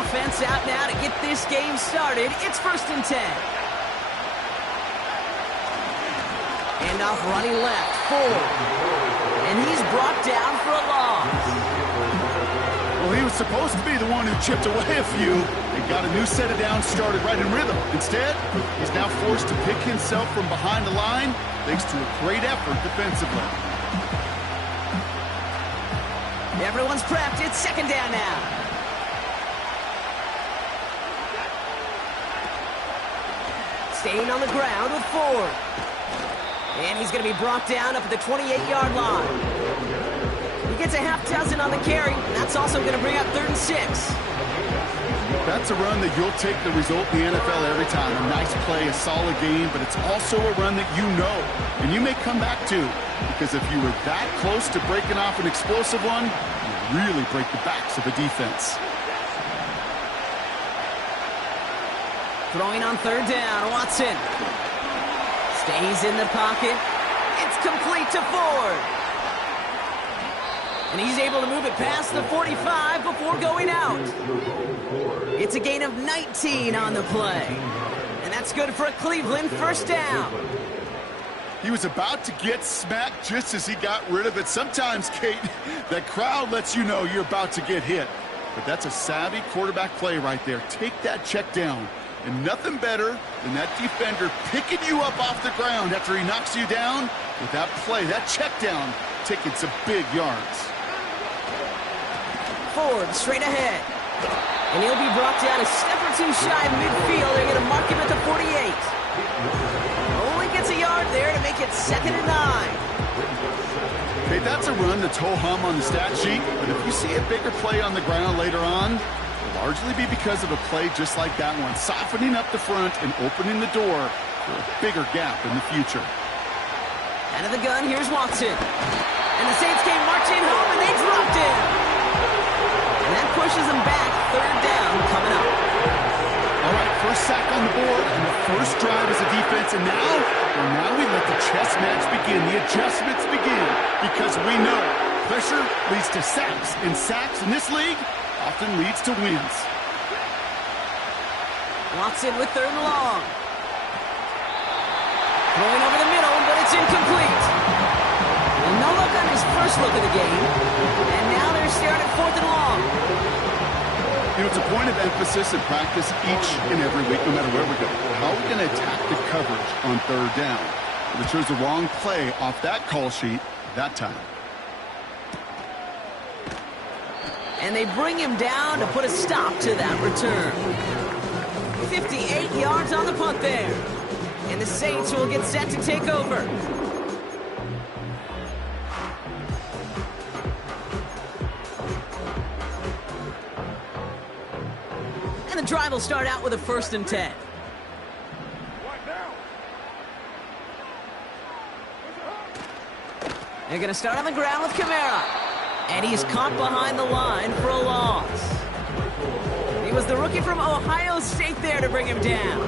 offense out now to get this game started. It's 1st and 10. And off running left, Ford. And he's brought down for a loss. Well, he was supposed to be the one who chipped away a few and got a new set of downs started right in rhythm. Instead, he's now forced to pick himself from behind the line thanks to a great effort defensively. Everyone's prepped. It's 2nd down now. Staying on the ground with Ford. And he's going to be brought down up at the 28-yard line. He gets a half dozen on the carry. And that's also going to bring up 3rd and 6. That's a run that you'll take the result in the NFL every time. A nice play, a solid game, but it's also a run that you know and you may come back to. Because if you were that close to breaking off an explosive one, you really break the backs of the defense. Throwing on 3rd down, Watson. Stays in the pocket. It's complete to Ford. And he's able to move it past the 45 before going out. It's a gain of 19 on the play. And that's good for a Cleveland 1st down. He was about to get smacked just as he got rid of it. Sometimes, Kate, that crowd lets you know you're about to get hit. But that's a savvy quarterback play right there. Take that check down. And nothing better than that defender picking you up off the ground after he knocks you down with that play, that check down, taking some big yards. Ford straight ahead. And he'll be brought down a step or two shy of midfield. They're going to mark him at the 48. Only gets a yard there to make it 2nd and 9. Okay, that's a run that's ho-hum on the stat sheet, but if you see a bigger play on the ground later on, it'll largely be because of a play just like that one, softening up the front and opening the door for a bigger gap in the future. Out of the gun, here's Watson. And the Saints came marching home, and they dropped him. And that pushes them back. 3rd down coming up. All right, first sack on the board, and the first drive as a defense, and now we let the chess match begin, the adjustments begin, because we know pressure leads to sacks, and sacks in this league often leads to wins. Watson with 3rd and long. Throwing over the middle, but it's incomplete. And no look on his first look of the game. And now they're staring at 4th and long. You know, it's a point of emphasis in practice each and every week, no matter where we go. How are we going to attack the coverage on 3rd down? But it chose the wrong play off that call sheet that time. And they bring him down to put a stop to that return. 58 yards on the punt there. And the Saints will get set to take over. And the drive will start out with a 1st and 10. They're going to start on the ground with Kamara. And he's caught behind the line for a loss. He was the rookie from Ohio State there to bring him down.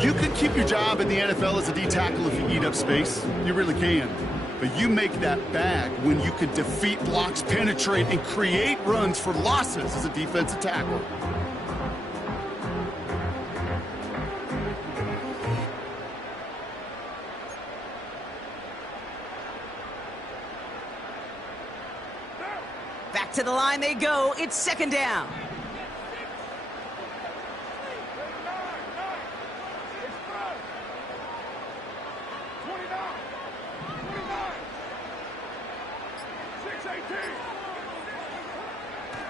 You can keep your job in the NFL as a D-tackle if you eat up space. You really can. But you make that bag when you can defeat blocks, penetrate, and create runs for losses as a defensive tackle. Back to the line they go. It's 2nd down.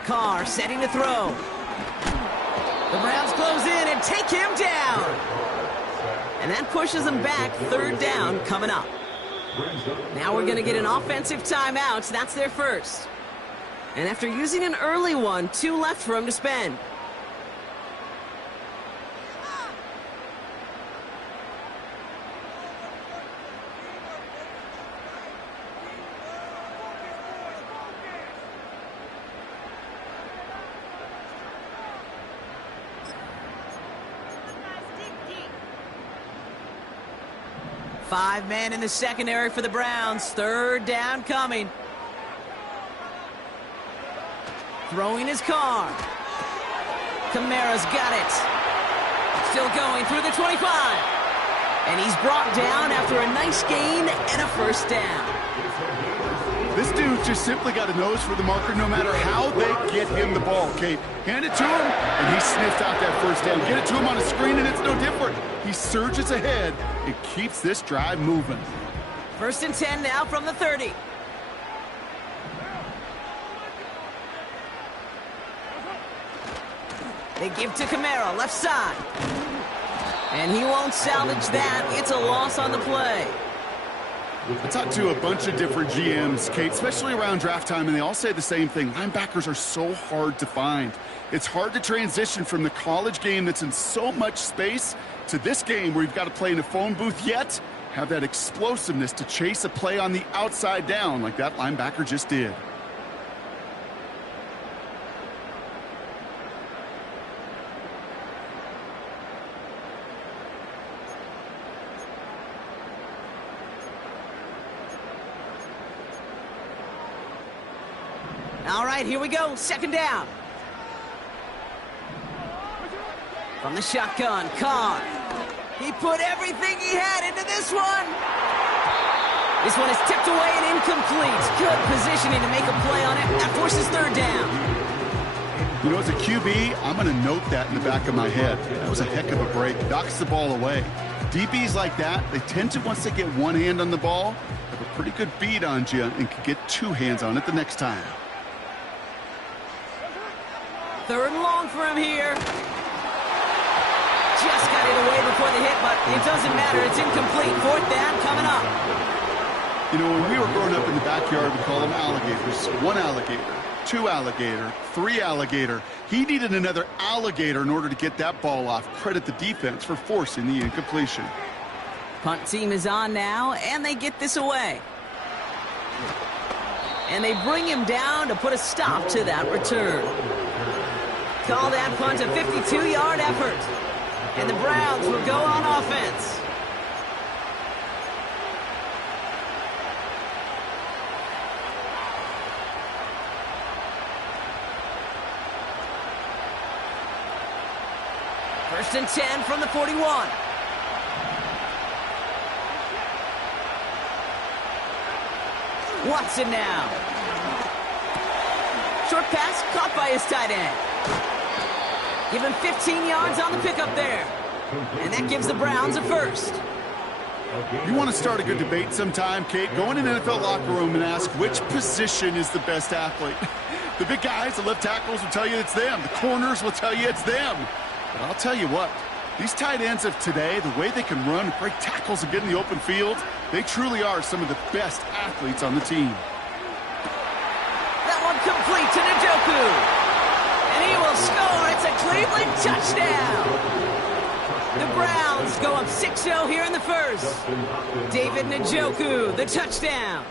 Carr setting to throw. The Browns close in and take him down. And that pushes them back. 3rd down coming up. Now we're going to get an offensive timeout. That's their first. And after using an early one, 2 left for him to spend. Five men in the secondary for the Browns. 3rd down coming. Throwing his Carr. Kamara's got it. Still going through the 25. And he's brought down after a nice gain and a first down. This dude just simply got a nose for the marker no matter how they get him the ball, Kate. Hand it to him, and he sniffed out that first down. Get it to him on a screen, and it's no different. He surges ahead and keeps this drive moving. 1st and 10 now from the 30. They give to Kamara, left side. And he won't salvage that. It's a loss on the play. I talked to a bunch of different GMs, Kate, especially around draft time, and they all say the same thing. Linebackers are so hard to find. It's hard to transition from the college game that's in so much space to this game where you've got to play in a phone booth, yet have that explosiveness to chase a play on the outside down like that linebacker just did. All right, here we go. 2nd down. From the shotgun, Carr. He put everything he had into this one. This one is tipped away and incomplete. Good positioning to make a play on it. That forces 3rd down. You know, as a QB, I'm going to note that in the back of my head. That was a heck of a break. Knocks the ball away. DBs like that, they tend to, once they get one hand on the ball, have a pretty good beat on you and can get 2 hands on it the next time. 3rd and long for him here. Just got it away before the hit, but it doesn't matter. It's incomplete. 4th down coming up. You know, when we were growing up in the backyard, we call them alligators. 1 alligator, 2 alligator, 3 alligator. He needed another alligator in order to get that ball off. Credit the defense for forcing the incompletion. Punt team is on now, and they get this away. And they bring him down to put a stop to that return. Call that punt a 52-yard effort. And the Browns will go on offense. First and 10 from the 41. Watson now. Short pass caught by his tight end. Give him 15 yards on the pickup there. And that gives the Browns a first. You want to start a good debate sometime, Kate? Go in an NFL locker room and ask which position is the best athlete. The big guys, the left tackles will tell you it's them. The corners will tell you it's them. But I'll tell you what, these tight ends of today, the way they can run, break tackles and get in the open field, they truly are some of the best athletes on the team. That one complete to Njoku. And he will score. It's a Cleveland touchdown. The Browns go up 6-0 here in the first. David Njoku, the touchdown.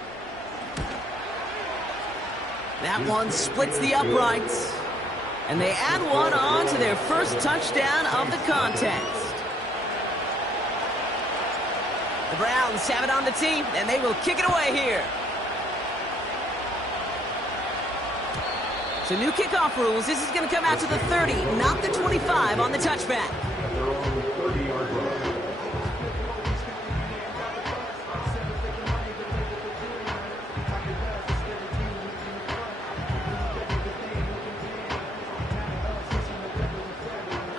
That one splits the uprights. And they add one on to their first touchdown of the contest. The Browns have it on the team, and they will kick it away here. So new kickoff rules. This is going to come out to the 30, not the 25 on the touchback.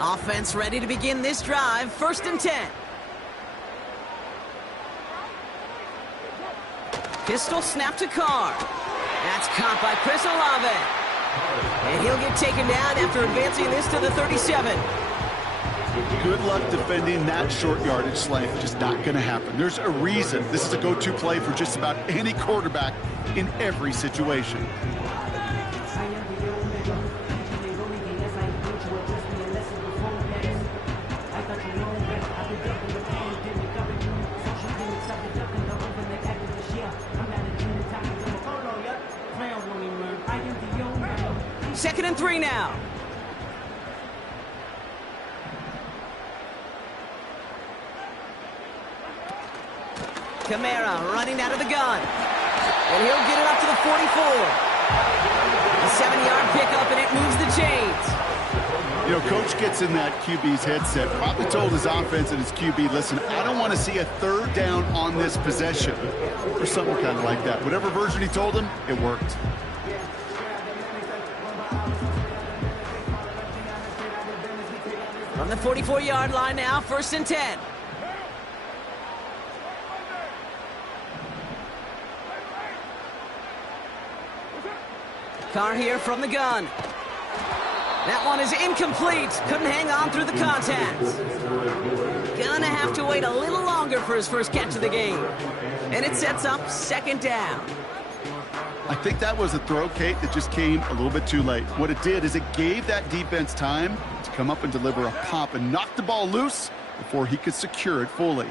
Offense ready to begin this drive. 1st and 10. Pistol snap to Carr. That's caught by Chris Olave. And he'll get taken down after advancing this to the 37. Good luck defending that short yardage slant. Just not going to happen. There's a reason this is a go-to play for just about any quarterback in every situation. Second and 3 now. Kamara running out of the gun. And he'll get it up to the 44. A 7-yard pickup, and it moves the chains. You know, coach gets in that QB's headset, probably told his offense and his QB, listen, I don't want to see a third down on this possession, or something kind of like that. Whatever version he told him, it worked. From the 44-yard line now, 1st and 10. Carr here from the gun. That one is incomplete. Couldn't hang on through the contact. Gonna have to wait a little longer for his first catch of the game. And it sets up 2nd down. I think that was a throw, Kate, that just came a little bit too late. What it did is it gave that defense time to come up and deliver a pop and knock the ball loose before he could secure it fully.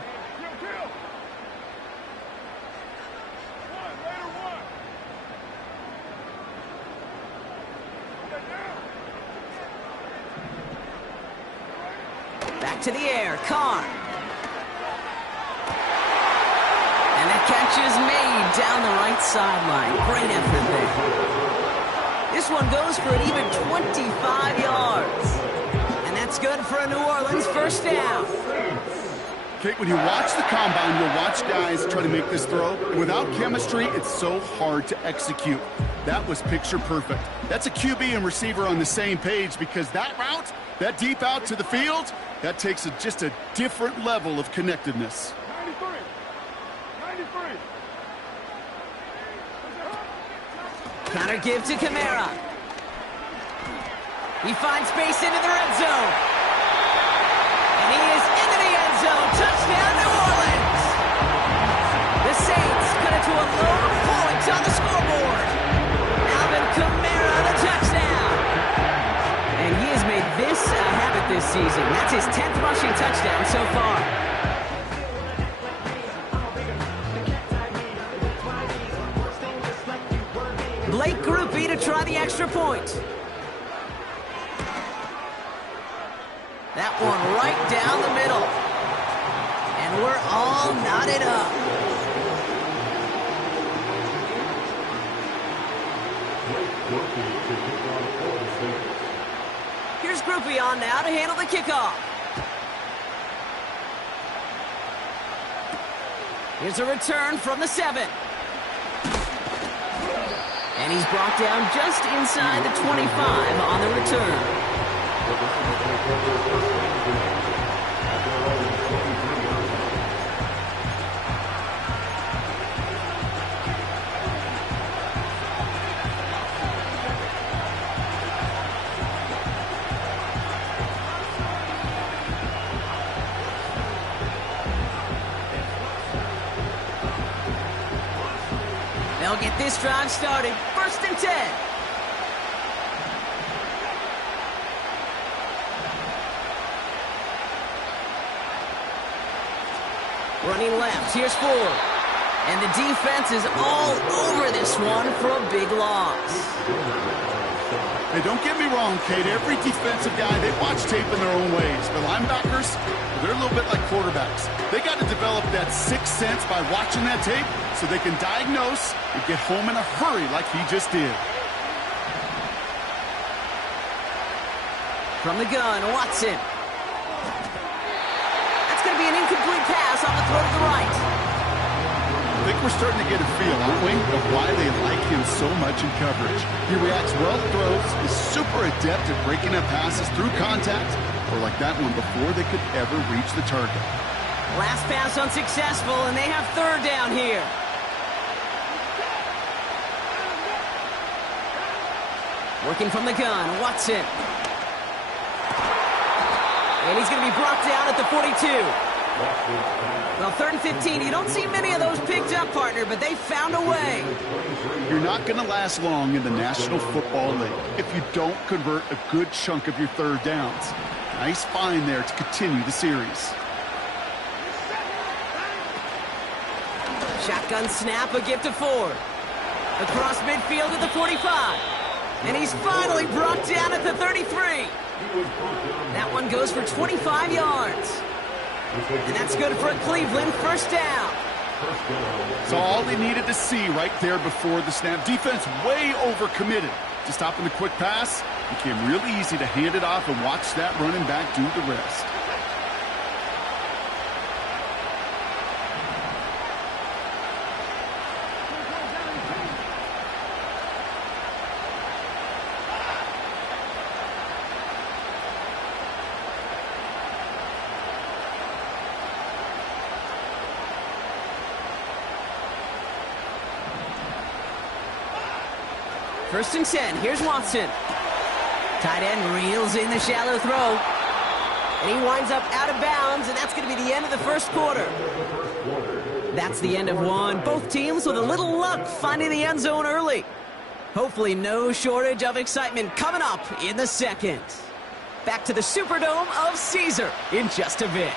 Back to the air, Carr. And that catch is made down the right sideline. Great effort there. This one goes for an even 25 yards. And that's good for a New Orleans 1st down. Kate, when you watch the combine, you'll watch guys try to make this throw. And without chemistry, it's so hard to execute. That was picture perfect. That's a QB and receiver on the same page, because that route, that deep out to the field, that takes just a different level of connectedness. 93. Counter give to Kamara. He finds space into the red zone. And he is into the end zone. Touchdown, New Orleans. The Saints cut it to a lone point on the scoreboard. Alvin Kamara, the touchdown. And he has made this a habit this season. That's his 10th rushing touchdown so far. Blake Groupie to try the extra point. That one right down the middle. And we're all knotted up. Here's Groupie on now to handle the kickoff. Here's a return from the 7. And he's brought down just inside the 25 on the return. They'll get this drive started. 1st and 10. Running left, here's Ford. And the defense is all over this one for a big loss. Hey, don't get me wrong, Kate. Every defensive guy, they watch tape in their own ways. But linebackers, they're a little bit like quarterbacks. They got to develop that sixth sense by watching that tape so they can diagnose and get home in a hurry like he just did. From the gun, Watson. That's going to be an incomplete pass on the throw to the right. I think we're starting to get a feel, aren't we, of why they like him so much in coverage. He reacts well to throws, is super adept at breaking up passes through contact, or like that one before they could ever reach the target. Last pass unsuccessful, and they have 3rd down here. Working from the gun, Watson. And he's going to be brought down at the 42. Well, 3rd and 15, you don't see many of those picked up, partner, but they found a way. You're not going to last long in the National Football League if you don't convert a good chunk of your 3rd downs. Nice find there to continue the series. Shotgun snap, a gift to Ford. Across midfield at the 45. And he's finally brought down at the 33. That one goes for 25 yards. And that's good for a Cleveland 1st down. So all they needed to see right there before the snap. Defense way overcommitted to stopping the quick pass. Became really easy to hand it off and watch that running back do the rest. First and 10. Here's Watson. Tight end reels in the shallow throw. And he winds up out of bounds, and that's going to be the end of the first quarter. That's the end of one. Both teams with a little luck finding the end zone early. Hopefully no shortage of excitement coming up in the second. Back to the Superdome of Caesar in just a bit.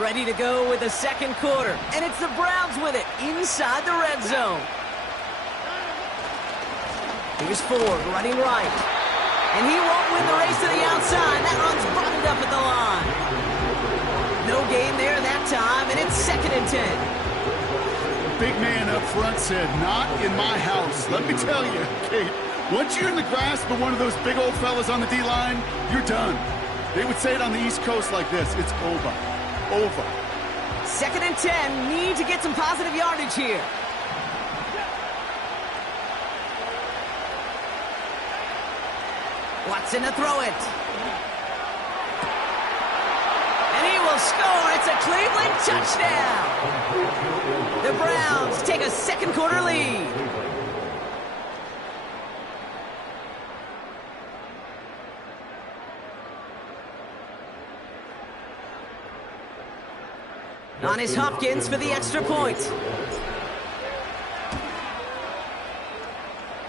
Ready to go with the second quarter. And it's the Browns with it inside the red zone. Here's Ford running right. And he won't win the race to the outside. That run's buttoned up at the line. No gain there that time, and it's 2nd and 10. Big man up front said, "Not in my house." Let me tell you, Kate, once you're in the grasp of one of those big old fellas on the D-line, you're done. They would say it on the East Coast like this: it's over. Over. 2nd and 10. Need to get some positive yardage here. Watson to throw it. And he will score. It's a Cleveland touchdown. The Browns take a second quarter lead. On is Hopkins for the extra point.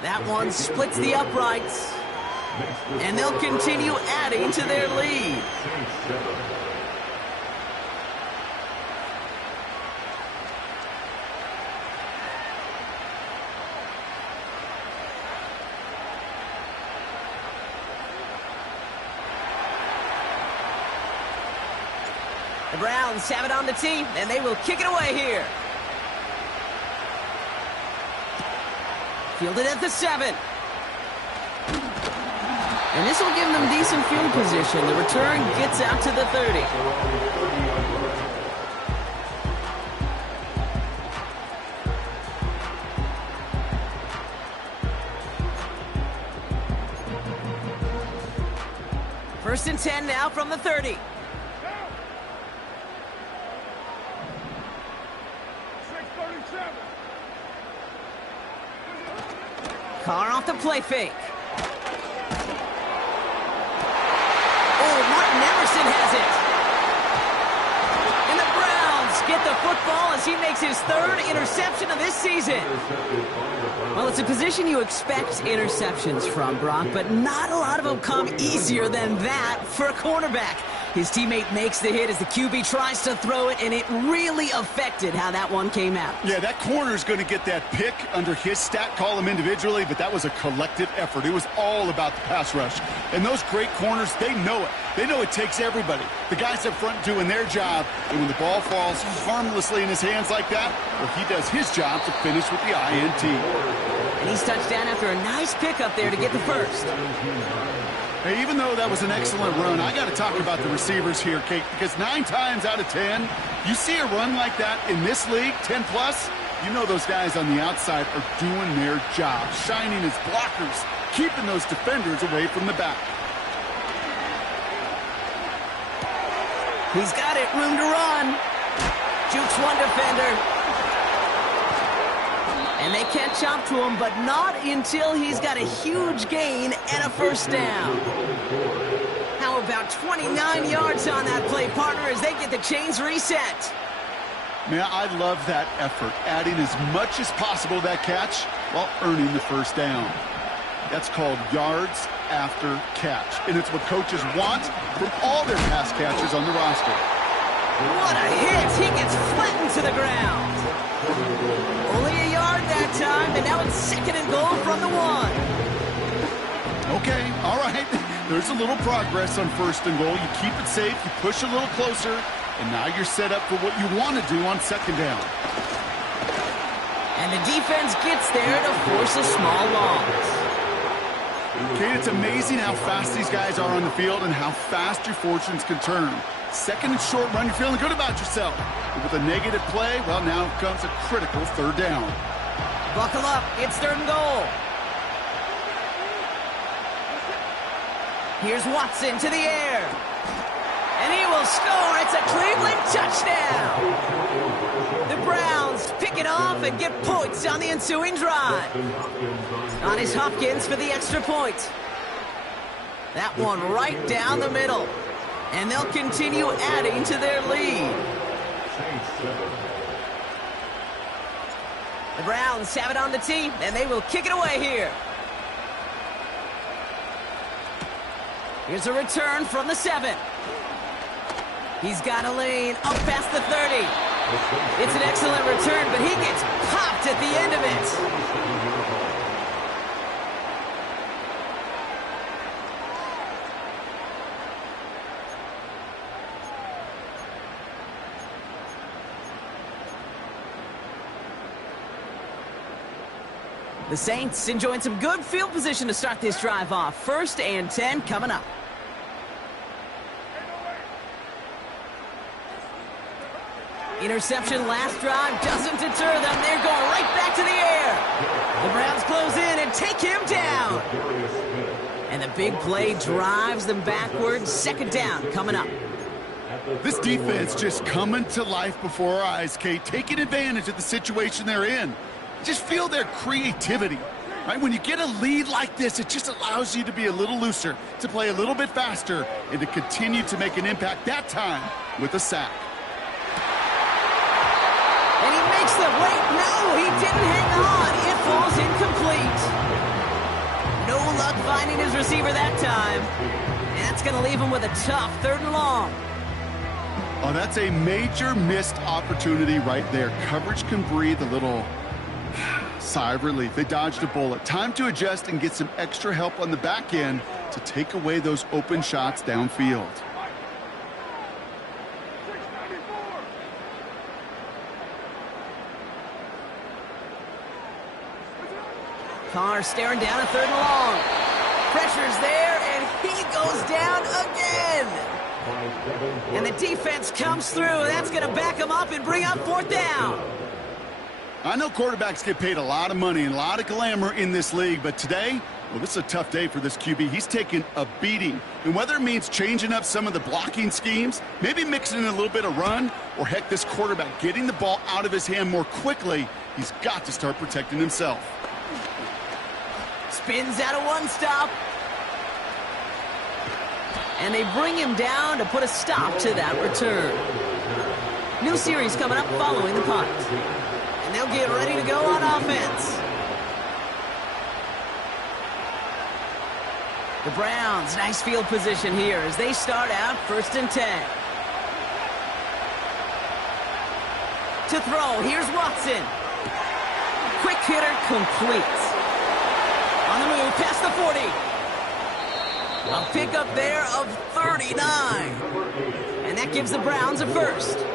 That one splits the uprights. And they'll continue adding to their lead. The Browns have it on the tee, and they will kick it away here. Fielded at the 7. And this will give them decent field position. The return gets out to the 30. First and 10 now from the 30. Carr off the play fake. Oh, Martin Emerson has it. And the Browns get the football as he makes his 3rd interception of this season. Well, it's a position you expect interceptions from, Brock, but not a lot of them come easier than that for a cornerback. His teammate makes the hit as the QB tries to throw it, and it really affected how that one came out. Yeah, that corner's going to get that pick under his stat column individually, but that was a collective effort. It was all about the pass rush. And those great corners, they know it. They know it takes everybody. The guys up front doing their job, and when the ball falls harmlessly in his hands like that, well, he does his job to finish with the INT. And he's touched down after a nice pickup there to get the first. Hey, even though that was an excellent run, I got to talk about the receivers here, Kate, because 9 times out of 10, you see a run like that in this league, 10 plus, you know those guys on the outside are doing their job, shining as blockers, keeping those defenders away from the back. He's got it, room to run. Jukes one defender. And they catch up to him, but not until he's got a huge gain and a first down. How about 29 yards on that play, partner, as they get the chains reset? Man, I love that effort, adding as much as possible to that catch while earning the first down. That's called yards after catch. And it's what coaches want from all their pass catchers on the roster. What a hit! He gets flattened to the ground. Only a yard that time, and now it's 2nd and goal from the 1. Okay, all right. There's a little progress on 1st and goal. You keep it safe, you push a little closer, and now you're set up for what you want to do on 2nd down. And the defense gets there to force a small loss. Kate, it's amazing how fast these guys are on the field and how fast your fortunes can turn. 2nd and short run, you're feeling good about yourself. But with a negative play, well, now comes a critical 3rd down. Buckle up, it's 3rd and goal. Here's Watson to the air. And he will score. It's a Cleveland touchdown. The Browns pick it off and get points on the ensuing drive. On is Hopkins for the extra point. That one right down the middle. And they'll continue adding to their lead. The Browns have it on the tee, and they will kick it away here. Here's a return from the 7. He's got a lane up past the 30. It's an excellent return, but he gets popped at the end of it. The Saints enjoying some good field position to start this drive off. 1st and 10 coming up. Interception last drive doesn't deter them. They're going right back to the air. The Browns close in and take him down. And the big play drives them backwards. 2nd down coming up. This defense just coming to life before our eyes, Kate, taking advantage of the situation they're in. Just feel their creativity, right? When you get a lead like this, it just allows you to be a little looser, to play a little bit faster, and to continue to make an impact that time with a sack. And he makes the wait. No, he didn't hang on. It falls incomplete. No luck finding his receiver that time. And that's going to leave him with a tough 3rd and long. Oh, that's a major missed opportunity right there. Coverage can breathe a little sigh of relief. They dodged a bullet. Time to adjust and get some extra help on the back end to take away those open shots downfield. Carr staring down a 3rd and long. Pressure's there, and he goes down again. And the defense comes through. That's going to back him up and bring up 4th down. I know quarterbacks get paid a lot of money and a lot of glamour in this league, but today, well, this is a tough day for this QB. He's taking a beating. And whether it means changing up some of the blocking schemes, maybe mixing in a little bit of run, or heck, this quarterback getting the ball out of his hand more quickly, he's got to start protecting himself. Spins out of 1 stop. And they bring him down to put a stop to that return. New series coming up following the punt. And they'll get ready to go on offense. The Browns, nice field position here as they start out 1st and 10. To throw, here's Watson. Quick hitter complete. On the move, past the 40. A pickup there of 39. And that gives the Browns a 1st.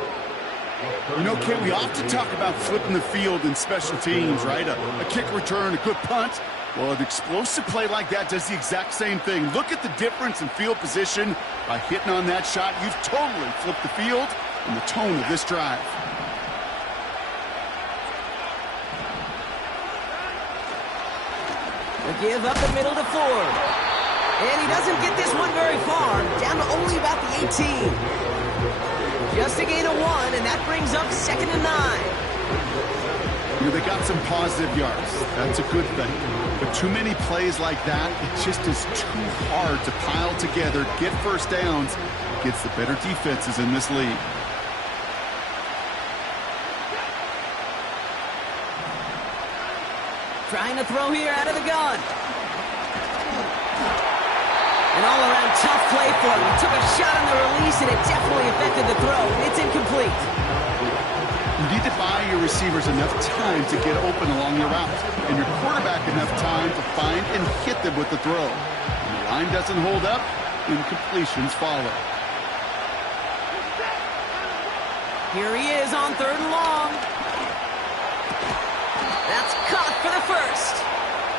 You know, Kate, we often talk about flipping the field in special teams, right? A kick return, a good punt. Well, an explosive play like that does the exact same thing. Look at the difference in field position. By hitting on that shot, you've totally flipped the field and the tone of this drive. The give up the middle to Ford. And he doesn't get this one very far, down to only about the 18. Just a gain of 1, and that brings up 2nd and 9. You know, they got some positive yards. That's a good thing. But too many plays like that, it just is too hard to pile together, get 1st downs, against the better defenses in this league. Trying to throw here out of the gun. An all-around tough play for him. He took a shot on the release, and it definitely affected the throw. It's incomplete. You need to buy your receivers enough time to get open along the route, and your quarterback enough time to find and hit them with the throw. When the line doesn't hold up, incompletions follow. Here he is on 3rd and long. That's caught for the first.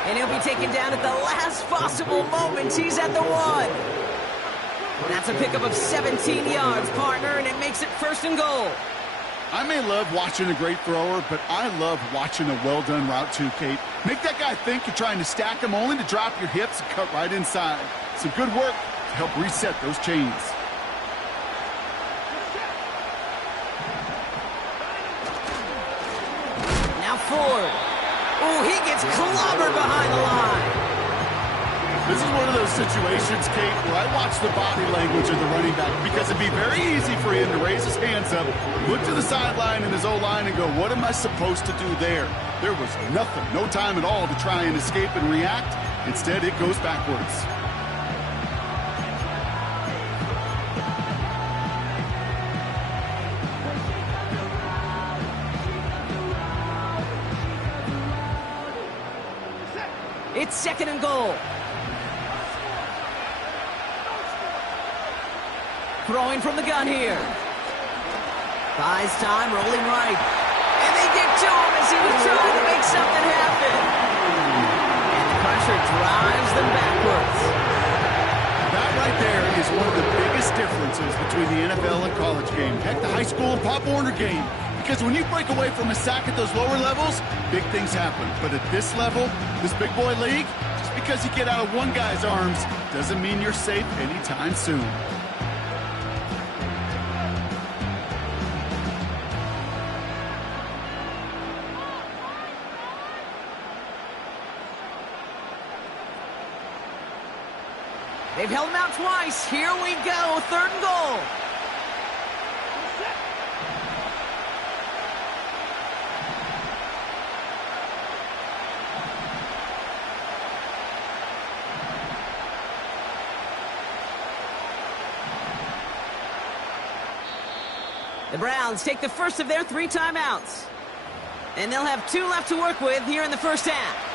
And he'll be taken down at the last possible moment. He's at the 1. That's a pickup of 17 yards, partner, and it makes it 1st and goal. I may love watching a great thrower, but I love watching a well-done route too, Kate. Make that guy think you're trying to stack him only to drop your hips and cut right inside. Some good work to help reset those chains. Now Ford. Oh, he gets clobbered behind the line. This is one of those situations, Kate, where I watch the body language of the running back because it'd be very easy for him to raise his hands up, look to the sideline in his O-line and go, what am I supposed to do there? There was nothing, no time at all to try and escape and react. Instead, it goes backwards. It's 2nd and goal. Throwing from the gun here. Buys time, rolling right. And they get to him as he was trying to make something happen. And the pressure drives them backwards. That right there is one of the biggest differences between the NFL and college game. Heck, the high school and Pop Warner game. Because when you break away from a sack at those lower levels, big things happen. But at this level, this big boy league, just because you get out of one guy's arms doesn't mean you're safe anytime soon. They've held him out twice. Here we go, 3rd and goal. The Browns take the first of their 3 timeouts. And they'll have 2 left to work with here in the first half.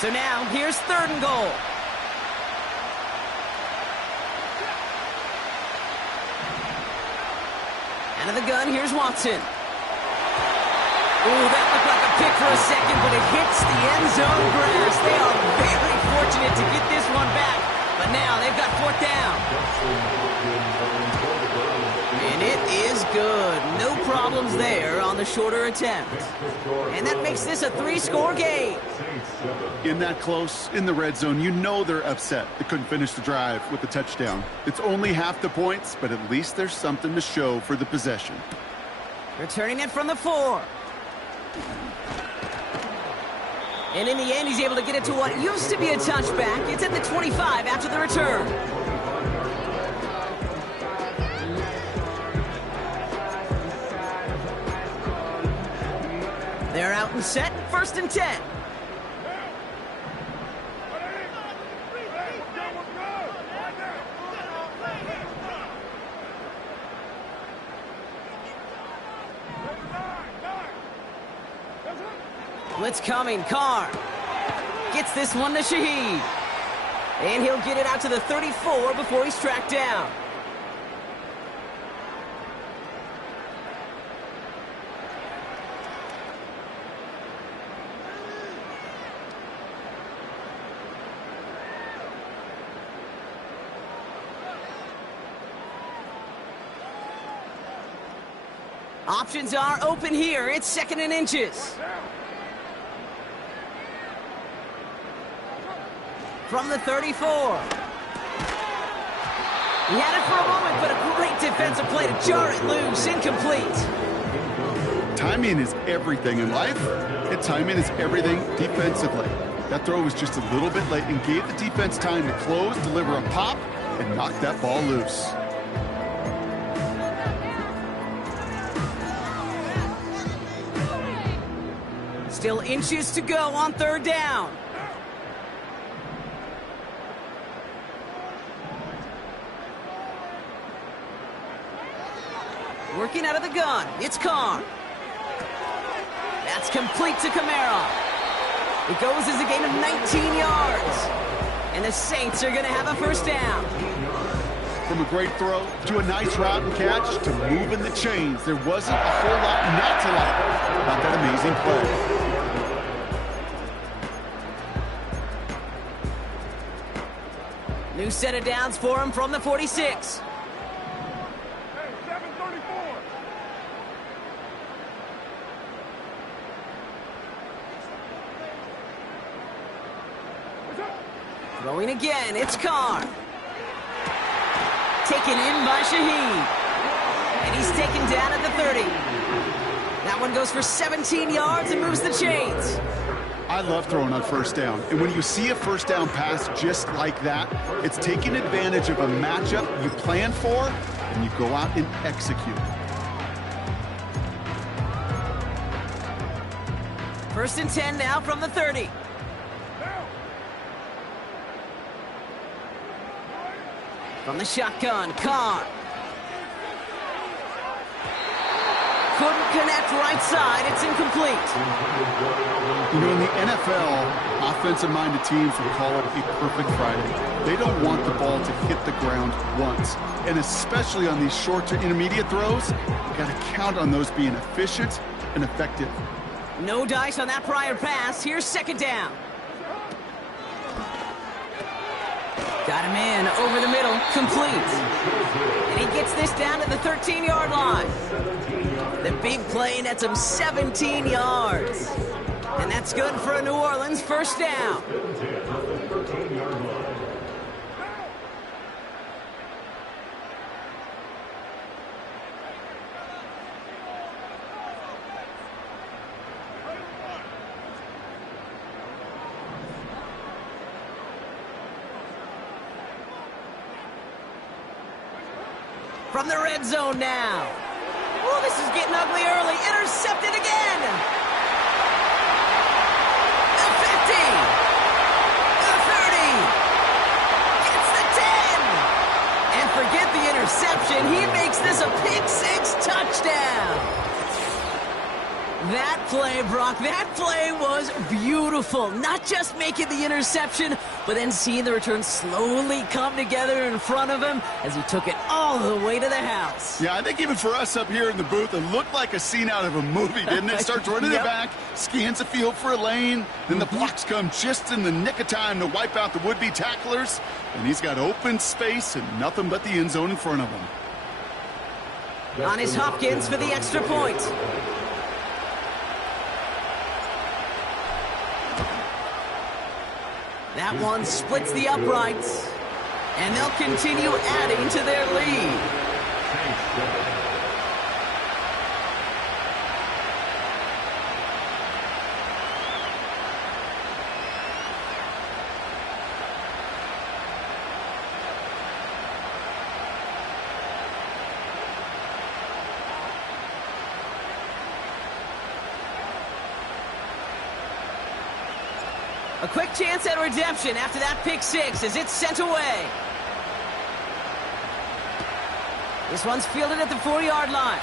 So now, here's 3rd and goal. Out of the gun, here's Watson. Ooh, that looked like a pick for a second, but it hits the end zone grass. They are very fortunate to get this one back, but now they've got 4th down. And it is good. No problems there on the shorter attempt. And that makes this a 3-score game. In that close, in the red zone, you know they're upset. They couldn't finish the drive with the touchdown. It's only half the points, but at least there's something to show for the possession. Returning it from the 4. And in the end, he's able to get it to what used to be a touchback. It's at the 25 after the return. They're out and set, 1st and 10. Blitz coming, Carr. Gets this one to Shaheed. And he'll get it out to the 34 before he's tracked down. Options are open here. It's 2nd and inches. From the 34. He had it for a moment, but a great defensive play to jar it loose. Incomplete. Timing is everything in life, and timing is everything defensively. That throw was just a little bit late and gave the defense time to close, deliver a pop, and knock that ball loose. Still inches to go on third down. Working out of the gun, it's Carr. That's complete to Kamara. It goes as a gain of 19 yards. And the Saints are going to have a first down. From a great throw to a nice route and catch to moving the chains, there wasn't a whole lot not to like about that amazing play. New set of downs for him from the 46. Throwing again, it's Carr. Taken in by Shaheed. And he's taken down at the 30. That one goes for 17 yards and moves the chains. I love throwing on first down. And when you see a first down pass just like that, it's taking advantage of a matchup you plan for, and you go out and execute. First and 10 now from the 30. From the shotgun, Carr. Couldn't connect right side. It's incomplete. You know, in the NFL, offensive-minded teams will call it a perfect Friday. They don't want the ball to hit the ground once. And especially on these short to intermediate throws, you got to count on those being efficient and effective. No dice on that prior pass. Here's second down. Got him in over the middle, complete. And he gets this down to the 13-yard line. The big play nets him 17 yards. And that's good for a New Orleans first down. From the red zone now. Oh, this is getting ugly early. Intercepted again. The 50. The 30. Gets the 10. And forget the interception. He makes this a pick-six touchdown. That play, Brock, that play was beautiful. Not just making the interception, but then seeing the return slowly come together in front of him as he took it all the way to the house. Yeah, I think even for us up here in the booth, it looked like a scene out of a movie, didn't it? Starts running it back, scans the field for a lane, then the blocks come just in the nick of time to wipe out the would-be tacklers, and he's got open space and nothing but the end zone in front of him. On is Hopkins for the extra point. That one splits the uprights, and they'll continue adding to their lead. A quick chance at redemption after that pick six as it's sent away. This one's fielded at the 4-yard line.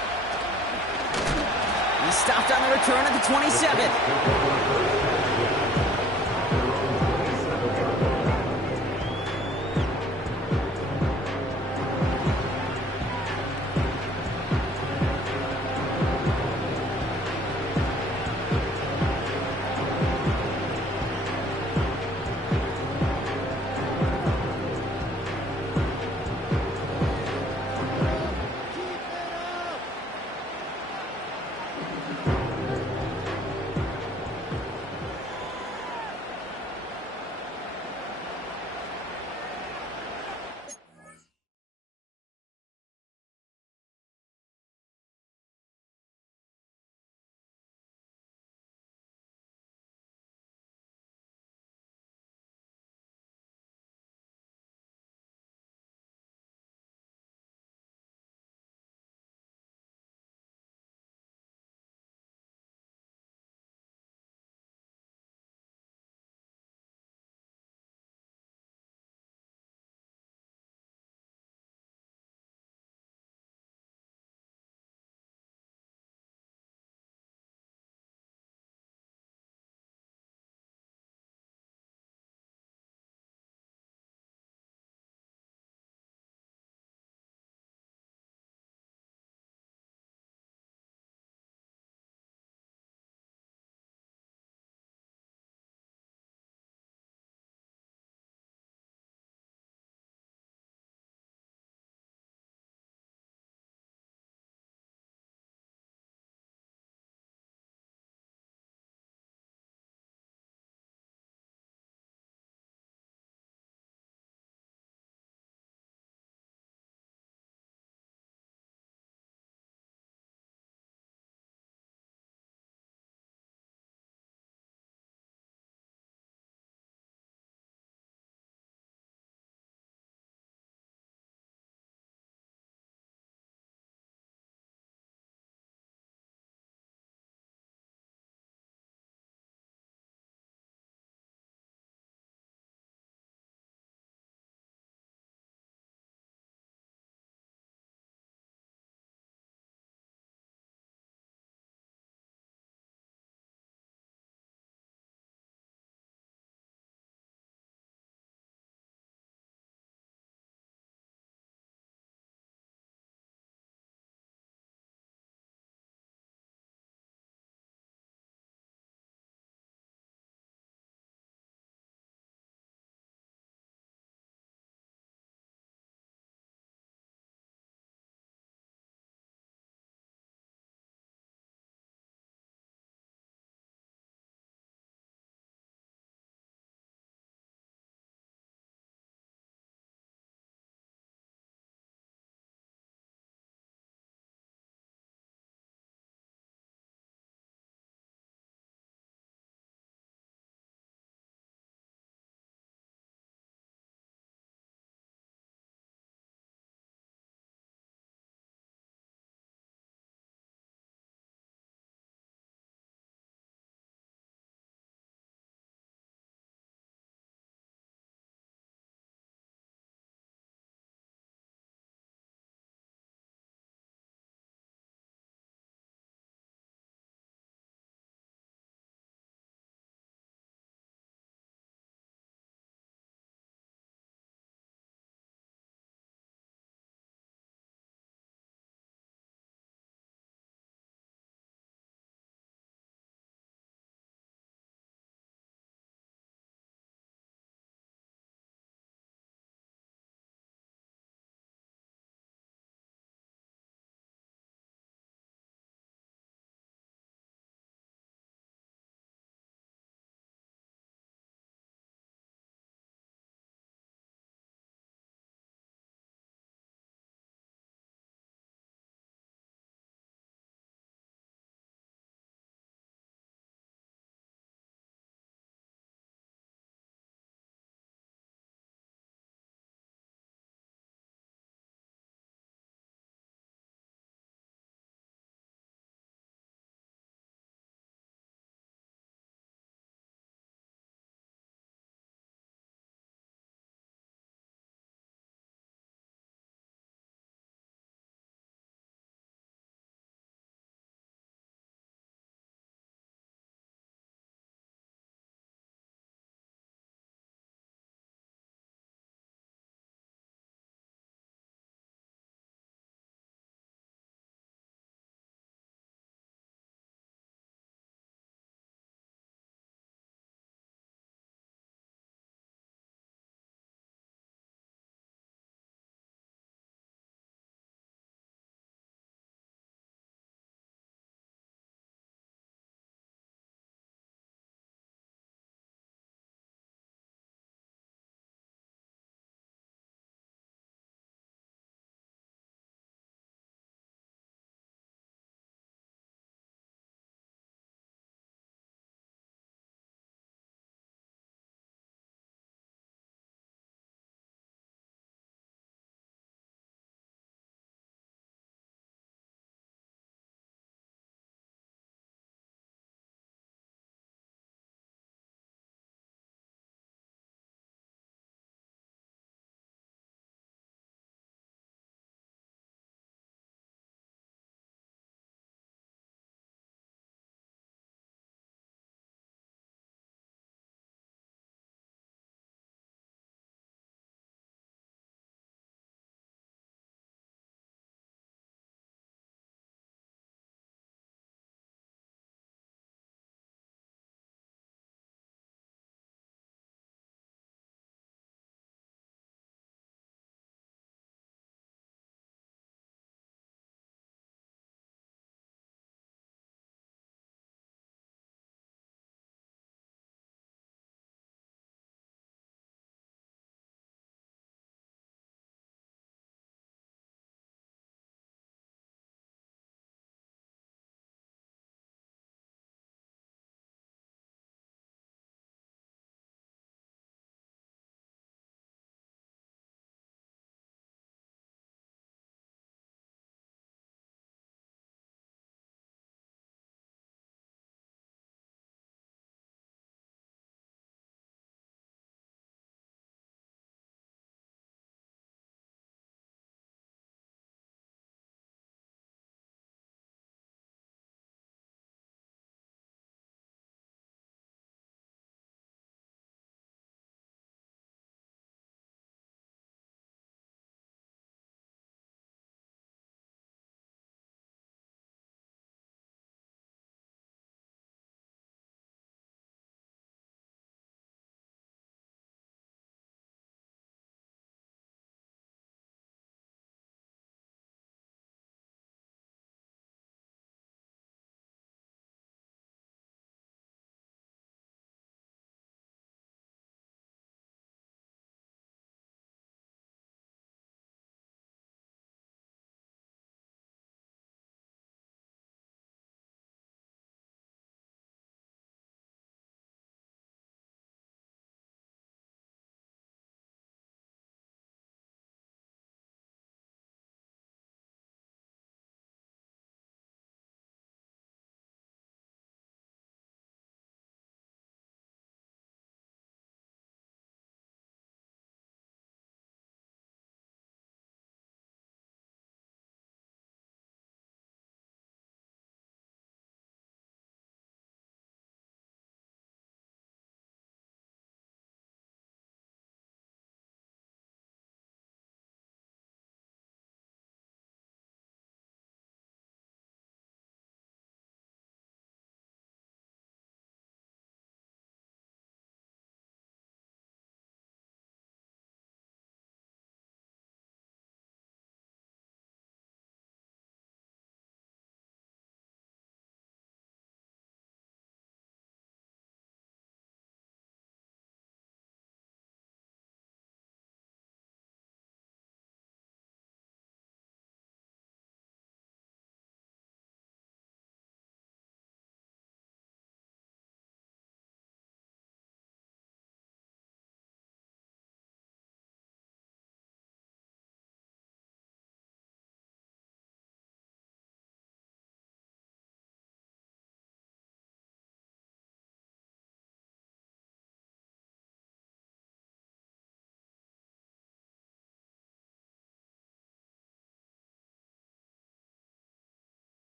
He's stopped on the return at the 27.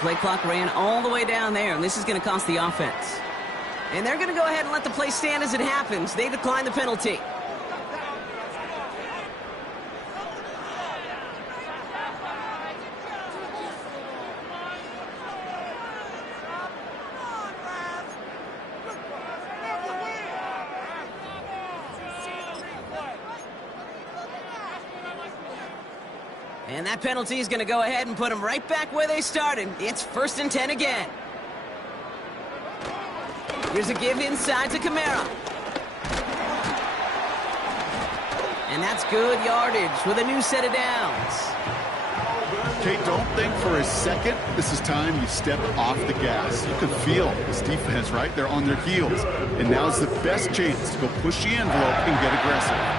Play clock ran all the way down there, and this is going to cost the offense. And they're going to go ahead and let the play stand as it happens. They decline the penalty. And that penalty is going to go ahead and put them right back where they started. It's 1st and 10 again. Here's a give inside to Kamara. And that's good yardage with a new set of downs. Kate, don't think for a second this is time you step off the gas. You can feel this defense, right? They're on their heels. And now's the best chance to go push the envelope and get aggressive.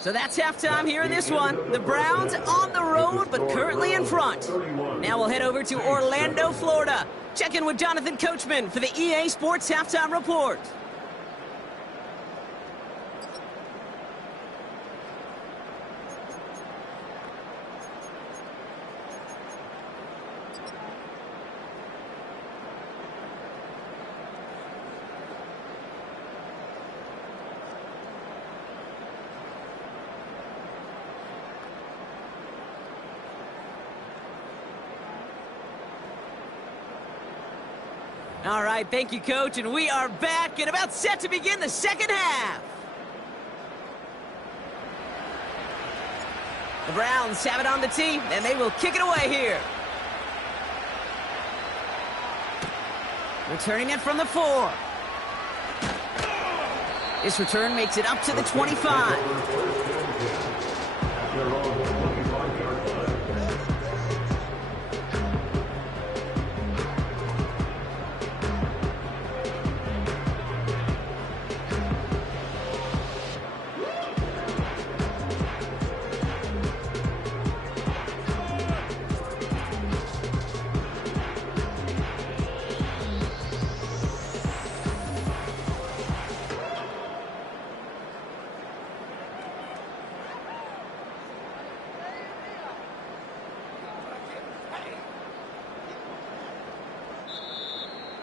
So that's halftime here in this one. The Browns on the road, but currently in front. Now we'll head over to Orlando, Florida. Check in with Jonathan Coachman for the EA Sports Halftime Report. All right, thank you, Coach, and we are back and about set to begin the second half. The Browns have it on the tee, and they will kick it away here. Returning it from the 4. This return makes it up to the 25.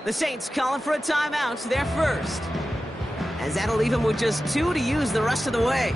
The Saints calling for a timeout, their first. As that'll leave them with just 2 to use the rest of the way.